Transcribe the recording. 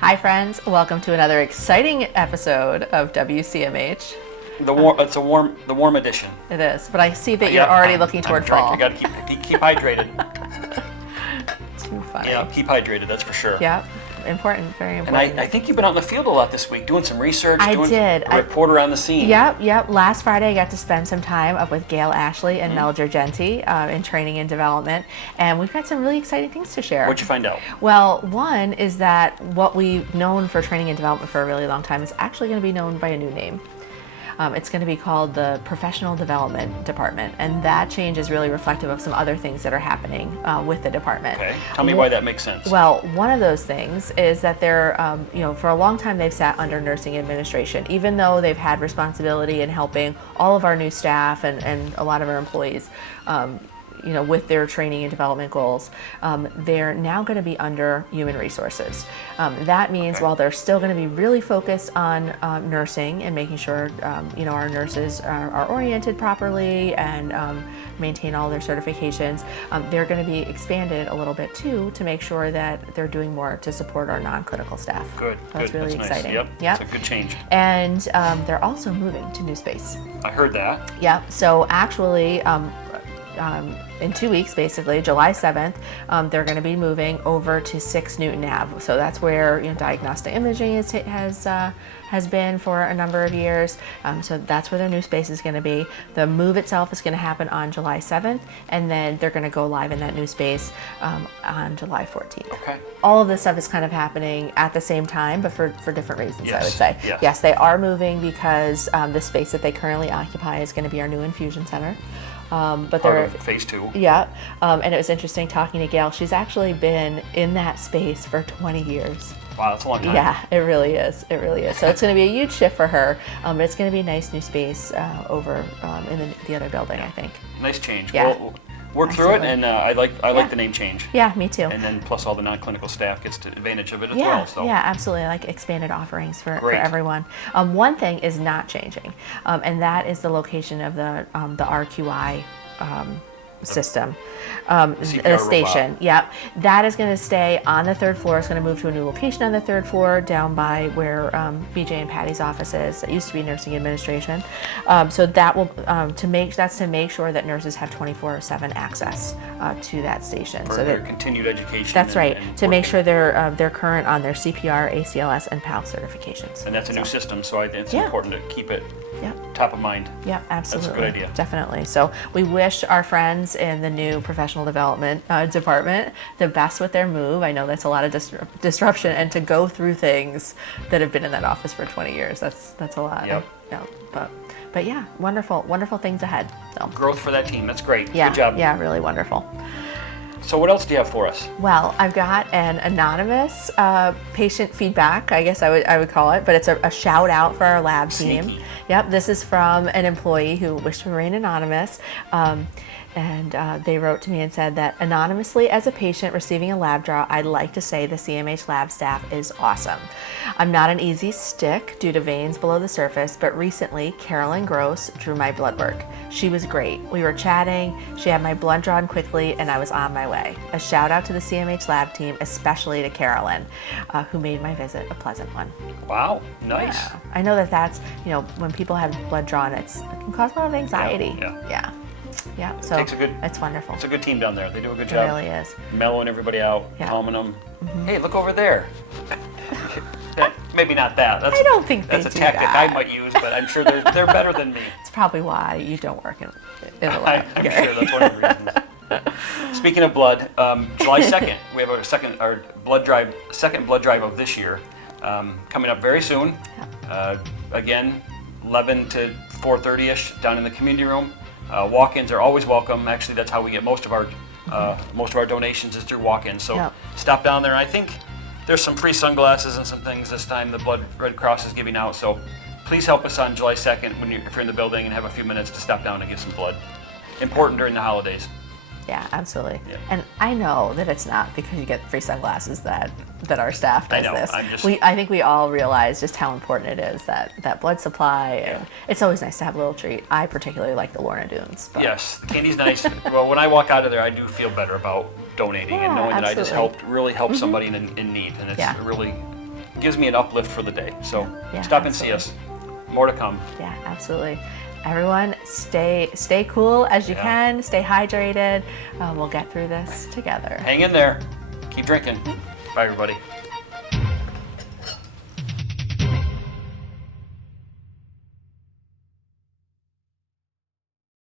Hi friends, welcome to another exciting episode of WCMH. The warm edition. It is, but I see that you're already looking toward fall. I got to keep hydrated. Too funny. Yeah, keep hydrated. That's for sure. Yep, important, very important. And I think you've been out in the field a lot this week, doing some research. I doing did. A reporter on the scene. Yep. Last Friday, I got to spend some time up with Gail Ashley and Mel Gergenti in training and development, and we've got some really exciting things to share. What'd you find out? Well, one is that what we've known for training and development for a really long time is actually going to be known by a new name. It's going to be called the Professional Development Department, and that change is really reflective of some other things that are happening with the department. Okay, tell me why that makes sense. Well, one of those things is that they're, for a long time they've sat under nursing administration, even though they've had responsibility in helping all of our new staff and a lot of our employees with their training and development goals. They're now going to be under human resources. That means while they're still going to be really focused on nursing and making sure our nurses are oriented properly and maintain all their certifications, they're going to be expanded a little bit too to make sure that they're doing more to support our non-clinical staff. Good. That's really exciting. Nice. Yep. It's a good change. And they're also moving to new space. I heard that. Yep. So actually, in 2 weeks, basically, July 7th, they're going to be moving over to 6 Newton Ave. So that's where diagnostic imaging has been for a number of years. So that's where their new space is going to be. The move itself is going to happen on July 7th, and then they're going to go live in that new space on July 14th. Okay. All of this stuff is kind of happening at the same time, but for different reasons, yes. I would say. Yes. Yes, they are moving because the space that they currently occupy is going to be our new infusion center. But Part of phase 2. Yeah, and it was interesting talking to Gail. She's actually been in that space for 20 years. Wow, that's a long time. Yeah, it really is. It really is. So it's going to be a huge shift for her, but it's going to be a nice new space over in the other building, I think. Nice change. Yeah. We'll work through it, and I like the name change. Yeah, me too. And then plus all the non-clinical staff gets the advantage of it as Yeah, well. So. yeah, absolutely. Like expanded offerings for Great. everyone. One thing is not changing, and that is the location of the RQI system, the station. Robot. Yep, that is going to stay on the 3rd floor. It's going to move to a new location on the 3rd floor, down by where BJ and Patty's office is. It used to be nursing administration. So that will to make sure that nurses have 24/7 access to that station. For so their that continued education. that's right. And To make working. sure they're current on their CPR, ACLS, and PAL certifications. And that's a new system, so it's Yeah. important to keep it Yep. top of mind. Yep, absolutely. That's a good idea. Definitely. So we wish our friends in the new professional development department the best with their move. I know that's a lot of disruption, and to go through things that have been in that office for 20 years, that's a lot. Yep. Yeah. But yeah, wonderful things ahead. So Growth for that team. That's great. yeah, Good job. yeah, really wonderful. So what else do you have for us? Well, I've got an anonymous patient feedback, I guess I would call it, but it's a shout out for our lab team. Sneaky. Yep, this is from an employee who wished to remain anonymous. And they wrote to me and said that anonymously, as a patient receiving a lab draw, I'd like to say the CMH lab staff is awesome. I'm not an easy stick due to veins below the surface, but recently Carolyn Gross drew my blood work. She was great. We were chatting, she had my blood drawn quickly, and I was on my way. A shout out to the CMH lab team, especially to Carolyn, who made my visit a pleasant one. Wow, nice. Yeah. I know that's, when people have blood drawn, it can cause a lot of anxiety. Yeah, so it's wonderful. It's a good team down there. They do a good It job. really is. Mellowing everybody out, Yeah. calming them. Hey, look over there. Maybe not that. I don't think that's they a do tactic that. I might use, but I'm sure they're better than me. It's probably why you don't work in the lab. I'm sure that's one of the reasons. Speaking of blood, July 2nd, we have our second blood drive of this year coming up very soon. Again, 11 to 4:30ish down in the community room. Walk-ins are always welcome. Actually, that's how we get most of our donations is through walk-ins. So stop down there. I think there's some free sunglasses and some things this time the Red Cross is giving out. So please help us on July 2nd if you're in the building and have a few minutes to stop down and get some blood. Important during the holidays. Yeah, absolutely. Yeah. And I know that it's not because you get free sunglasses that our staff does I know, this. I'm just- I think we all realize just how important it is, that blood supply. Yeah. And it's always nice to have a little treat. I particularly like the Lorna Doones. But Yes, the candy's nice. Well, when I walk out of there, I do feel better about donating and Yeah, knowing that I just absolutely. really helped somebody in need, and it's Yeah. really gives me an uplift for the day. So Yeah, stop and see us. More to come. Yeah, absolutely. Everyone, stay cool as you can. Stay hydrated. We'll get through this together. Hang in there. Keep drinking. Bye, everybody.